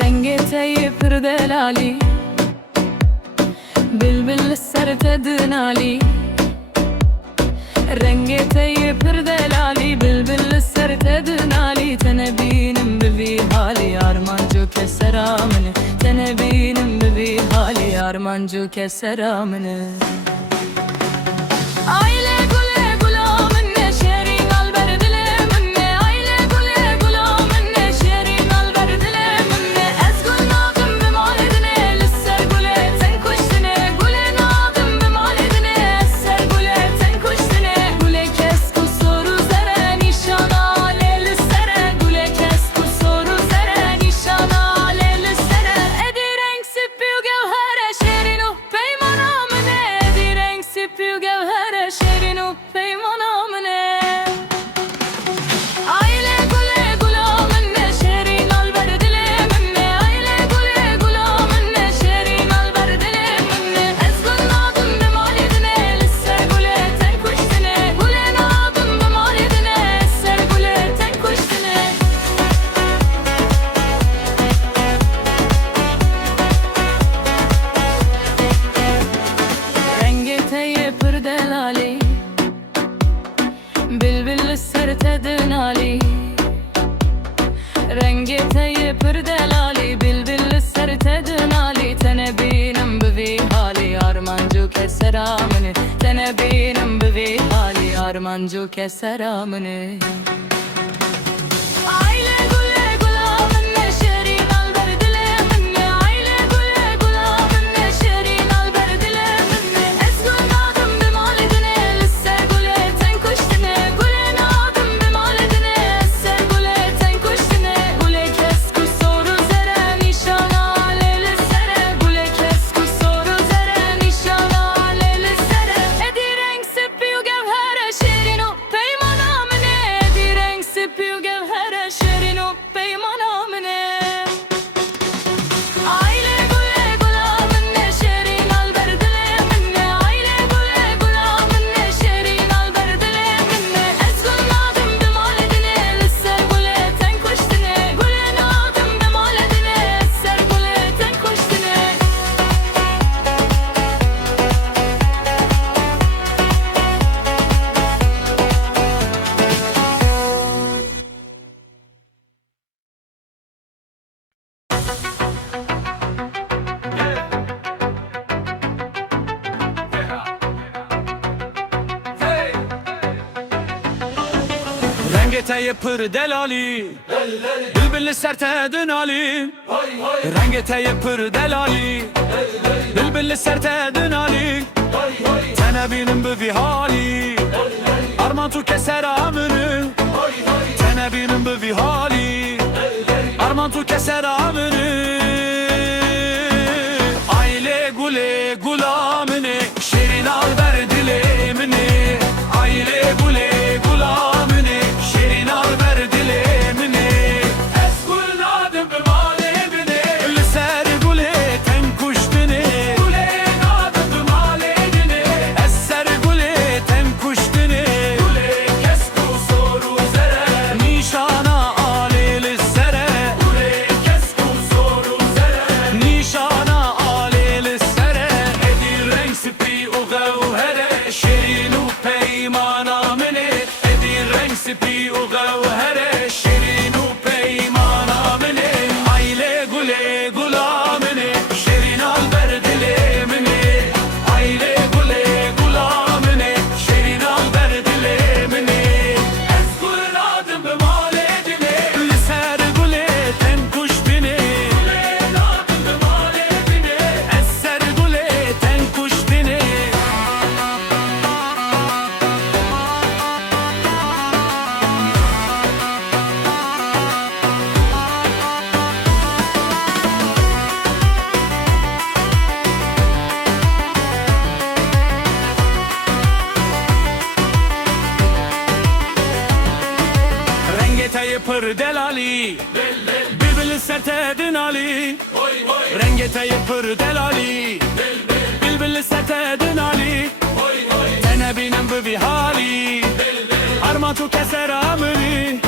رنگتي پردلالي بلبل سر تدنالي رنگتي پردلالي بلبل سر تدنالي تنبينم ببي حالي armancı keseramını تنبينم ببي حالي armancı keseramını Aile gule gulamın şerin alber dilemin Aile gule gulamın şerin alber dilemin Ezgul nadım bimaledine lisser gule ten kuştine Gule nadım bimaledine esser gule ten kuştine Gule kes kusoru zere nişana leli sere Gule kes kusoru zere nişana leli sere Edi renk sipiu gevhere şerinu peymanamine Edi renk sipiu gevhere şerinu peymanamine Aile gule gulamın şerin alber dilemin Aile gule gulamın şerin alber dilemin Ezgul nadım bimaledine lisser gule ten kuştine Gule nadım bimaledine esser gule ten kuştine رنگتي پردلالي بلبل سر تدنالي رنگتي پردلالي بلبل سر تدنالي تنبينم بفي حالي armancı keseramını تنبينم بفي حالي armancı keseramını Aile gule gulamın şerin alber dilemin Aile gule gulamın şerin alber dilemin Ezgul nadım bimaledine lisser gule ten kuştine Gule nadım bimaledine esser gule ten kuştine Gule kes kusoru zere nişana leli sere Gule kes kusoru zere nişana leli sere Edi renk sipiu gevhere şerinu peymanamine Edi renk sipiu gevhere şerinu peymanamine Aile gule gulamın şerin alber dilemin Aile gule gulamın şerin alber dilemin Ezgul nadım bimaledine lisser gule ten kuştine Gule nadım bimaledine esser gule ten kuştine رنگتي پردلالي بلبل سر تدنالي رنگتي پردلالي بلبل سر تدنالي تنبينم بفي حالي arman tu keser amını Tenebinin bövi hali Arman tu keser amını Aile gule gulamını Şerin alber dilemini Aile gule gulamını Şerin alber dilemini Eskul nadım bimaledine Lisser gule ten kuştini Gule nadım bimaledine Esser gule ten kuştini Gule kes kusoru zere Nişana aleli sere Gule kes kusoru zere Nişana aleli sere Edi renk sipi u gevhere Şerinu peymana mini Edi renk sipi u gevhere Şerinu peymana mini Aile gule gulamini Şerin alber dilemini Aile gule gulamini Şerin alber dilemini Ezgul nadım bimaledine Lisser gule ten kuştini Gule nadım bimaledine Esser gule ten kuştini Rengetayı pırdelali Bülbül sertedin ali Rengetayı pırdelali Bülbül sertedin ali Tenebinin bu bir hali Arman tu keser amını